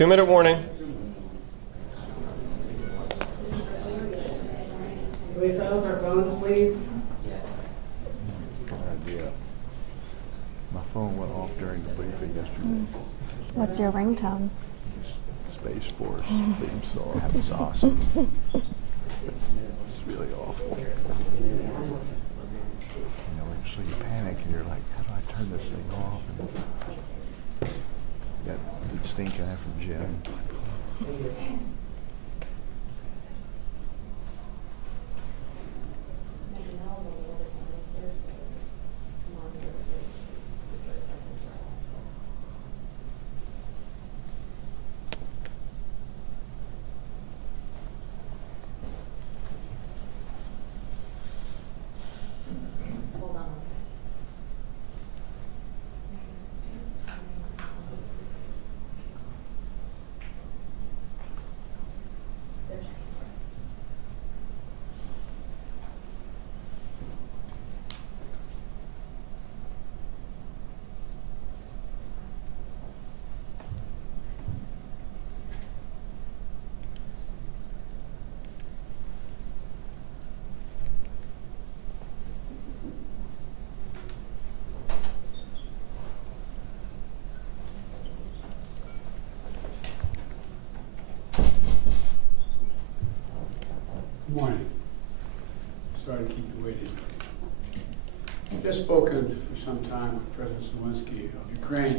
2-minute warning. Can we silence our phones, please? Good idea. My phone went off during the briefing yesterday. What's your ringtone? Space Force theme song. That was awesome. It's really awful. You know, so you panic and you're like, how do I turn this thing off? And you got good stink eye from Jim. Good morning. Sorry to keep you waiting. I've just spoken for some time with President Zelensky of Ukraine.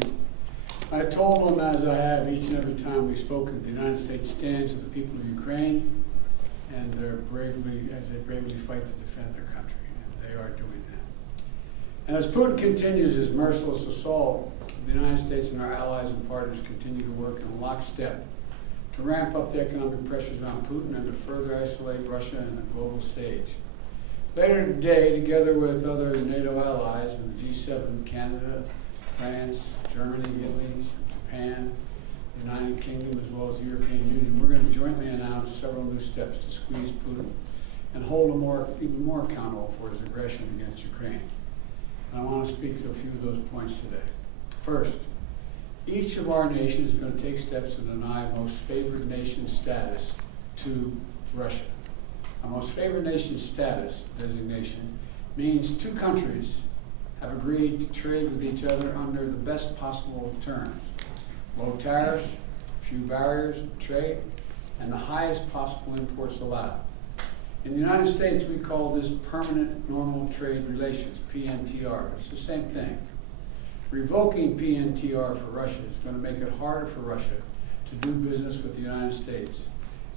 I told him, as I have each and every time we've spoken, the United States stands with the people of Ukraine and as they bravely fight to defend their country, and they are doing that. And as Putin continues his merciless assault, the United States and our allies and partners continue to work in lockstep to ramp up the economic pressures on Putin and to further isolate Russia in the global stage. Later today, together with other NATO allies and the G7, Canada, France, Germany, Italy, Japan, the United Kingdom, as well as the European Union, we're going to jointly announce several new steps to squeeze Putin and hold him even more accountable for his aggression against Ukraine. And I want to speak to a few of those points today. First, each of our nations is going to take steps to deny most favored nation status to Russia. A most favored nation status designation means two countries have agreed to trade with each other under the best possible terms. Low tariffs, few barriers to trade, and the highest possible imports allowed. In the United States, we call this permanent normal trade relations, PNTR. It's the same thing. Revoking PNTR for Russia is going to make it harder for Russia to do business with the United States.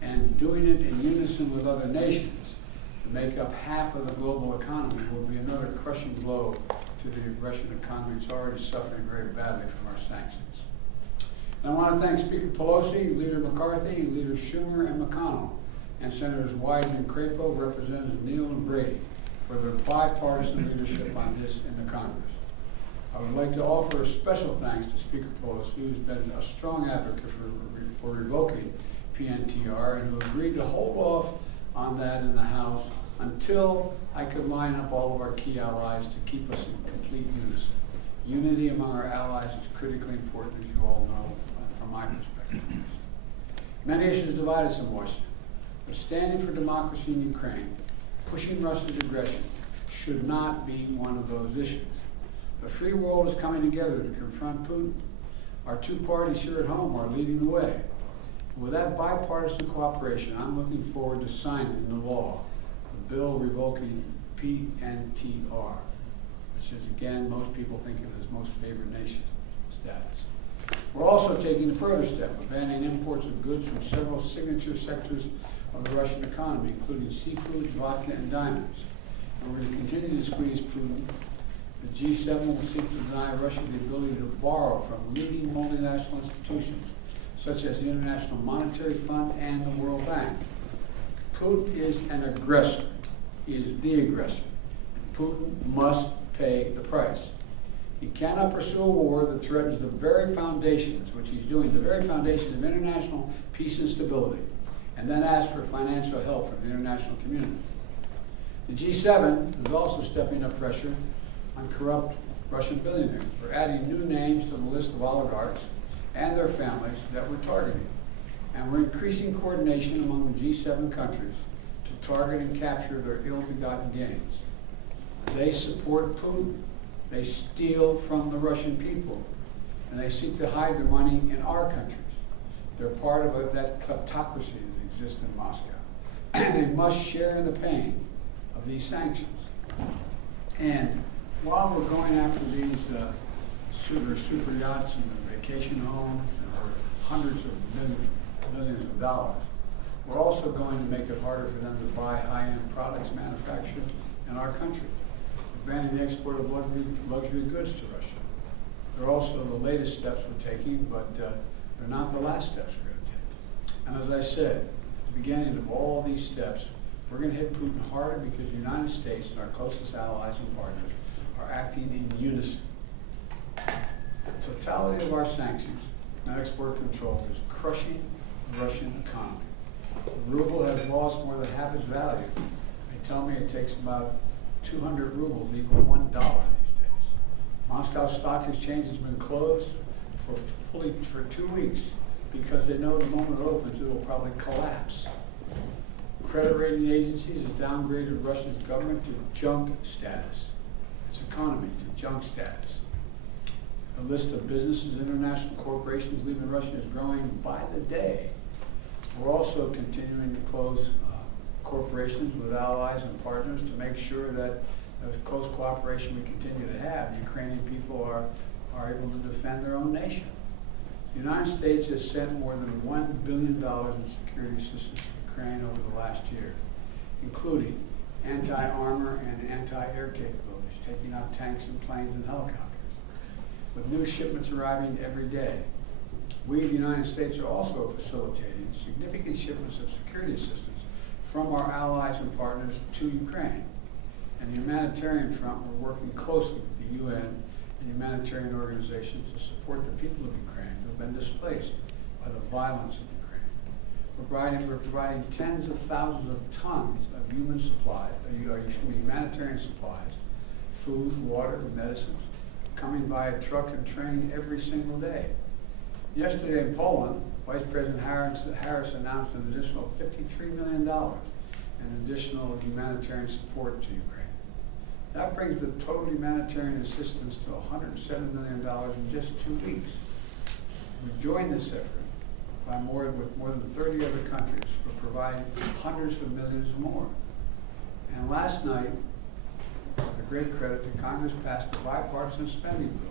And doing it in unison with other nations to make up half of the global economy will be another crushing blow to the Russian economy. It's already suffering very badly from our sanctions. And I want to thank Speaker Pelosi, Leader McCarthy, Leaders Schumer and McConnell, and Senators Wyden and Crapo, Representatives Neal and Brady for their bipartisan leadership on this in the Congress. I would like to offer a special thanks to Speaker Pelosi, who's been a strong advocate for revoking PNTR and who agreed to hold off on that in the House until I could line up all of our key allies to keep us in complete unison. Unity among our allies is critically important, as you all know, from my perspective. Many issues divide us in Washington, but standing for democracy in Ukraine, pushing Russia's aggression, should not be one of those issues. The free world is coming together to confront Putin. Our two parties here at home are leading the way. With that bipartisan cooperation, I'm looking forward to signing into law the bill revoking PNTR, which is, again, most people think of as most favored nation status. We're also taking a further step of banning imports of goods from several signature sectors of the Russian economy, including seafood, vodka, and diamonds. And we're going to continue to squeeze Putin. The G7 will seek to deny Russia the ability to borrow from leading multinational institutions, such as the International Monetary Fund and the World Bank. Putin is an aggressor. He is the aggressor. Putin must pay the price. He cannot pursue a war that threatens the very foundations, which he's doing, the very foundations of international peace and stability, and then ask for financial help from the international community. The G7 is also stepping up pressure on corrupt Russian billionaires. We're adding new names to the list of oligarchs and their families that we're targeting. And we're increasing coordination among the G7 countries to target and capture their ill-begotten gains. They support Putin. They steal from the Russian people. And they seek to hide their money in our countries. They're part of that kleptocracy that exists in Moscow. And they must share in the pain of these sanctions. And while we're going after these super yachts and vacation homes and for hundreds of millions of dollars, we're also going to make it harder for them to buy high-end products manufactured in our country. We're banning the export of luxury goods to Russia. They're also the latest steps we're taking, but they're not the last steps we're going to take. And as I said, at the beginning of all these steps, we're going to hit Putin hard because the United States and our closest allies and partners are acting in unison. The totality of our sanctions and export control is crushing the Russian economy. The ruble has lost more than half its value. They tell me it takes about 200 rubles equal $1 these days. Moscow Stock Exchange has been closed for 2 weeks because they know the moment it opens it will probably collapse. Credit rating agencies have downgraded Russia's government to junk status, its economy to junk status. The list of businesses, international corporations leaving Russia is growing by the day. We're also continuing to close corporations with allies and partners to make sure that the close cooperation we continue to have, Ukrainian people are able to defend their own nation. The United States has sent more than $1 billion in security assistance to Ukraine over the last year, including anti-armor and anti-air capabilities, taking out tanks and planes and helicopters, with new shipments arriving every day. We, the United States, are also facilitating significant shipments of security assistance from our allies and partners to Ukraine. And the humanitarian front, we're working closely with the UN and humanitarian organizations to support the people of Ukraine who have been displaced by the violence of Ukraine. We're providing tens of thousands of tons of humanitarian supplies, food, water, and medicines, coming by truck and train every single day. Yesterday in Poland, Vice President Harris announced an additional $53 million in additional humanitarian support to Ukraine. That brings the total humanitarian assistance to $107 million in just 2 weeks. We've joined this effort with more than 30 other countries. We're providing hundreds of millions more. And last night, with great credit, the Congress passed a bipartisan spending bill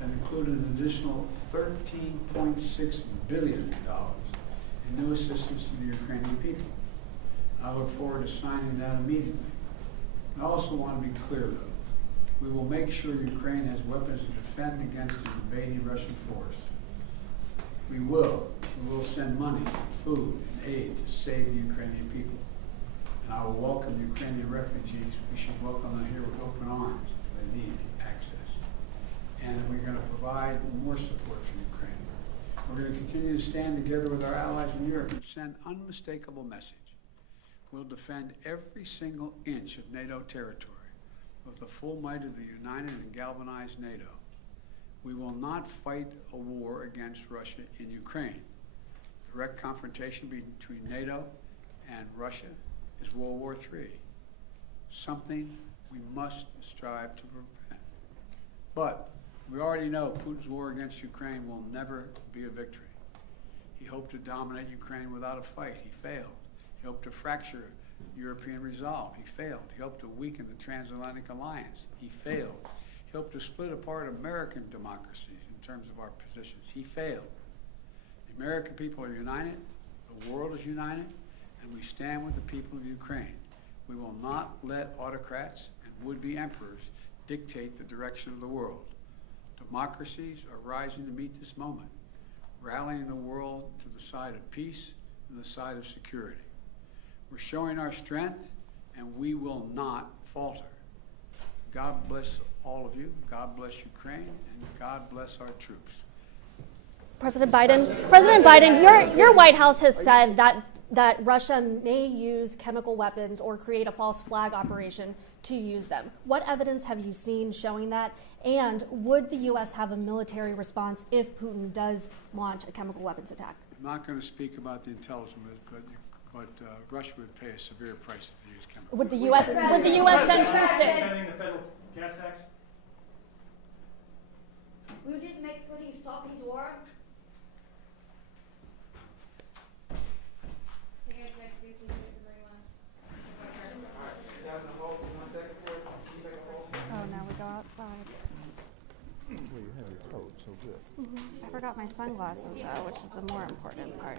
that included an additional $13.6 billion in new assistance to the Ukrainian people. I look forward to signing that immediately. I also want to be clear, though. We will make sure Ukraine has weapons to defend against the invading Russian force. We will send money, food, and aid to save the Ukrainian people. And I will welcome Ukrainian refugees. We should welcome them here with open arms if they need access. And we're going to provide more support for Ukraine. We're going to continue to stand together with our allies in Europe and send unmistakable message. We'll defend every single inch of NATO territory with the full might of the united and galvanized NATO. We will not fight a war against Russia in Ukraine. Direct confrontation between NATO and Russia is World War III, something we must strive to prevent. But we already know Putin's war against Ukraine will never be a victory. He hoped to dominate Ukraine without a fight. He failed. He hoped to fracture European resolve. He failed. He hoped to weaken the transatlantic alliance. He failed. He hoped to split apart American democracies in terms of our positions. He failed. The American people are united. The world is united. And we stand with the people of Ukraine. We will not let autocrats and would-be emperors dictate the direction of the world. Democracies are rising to meet this moment, rallying the world to the side of peace and the side of security. We're showing our strength, and we will not falter. God bless all of you. God bless Ukraine, and God bless our troops. President Biden, your White House has said that that Russia may use chemical weapons or create a false flag operation to use them. What evidence have you seen showing that? And would the U.S. have a military response if Putin does launch a chemical weapons attack? I'm not going to speak about the intelligence, but Russia would pay a severe price if they use chemical. Would the U.S. send troops in? Defending the federal gas tax? Will this make Putin stop his war? Oh, now we go outside. Well, you have your coat, so good. I forgot my sunglasses though, which is the more important part.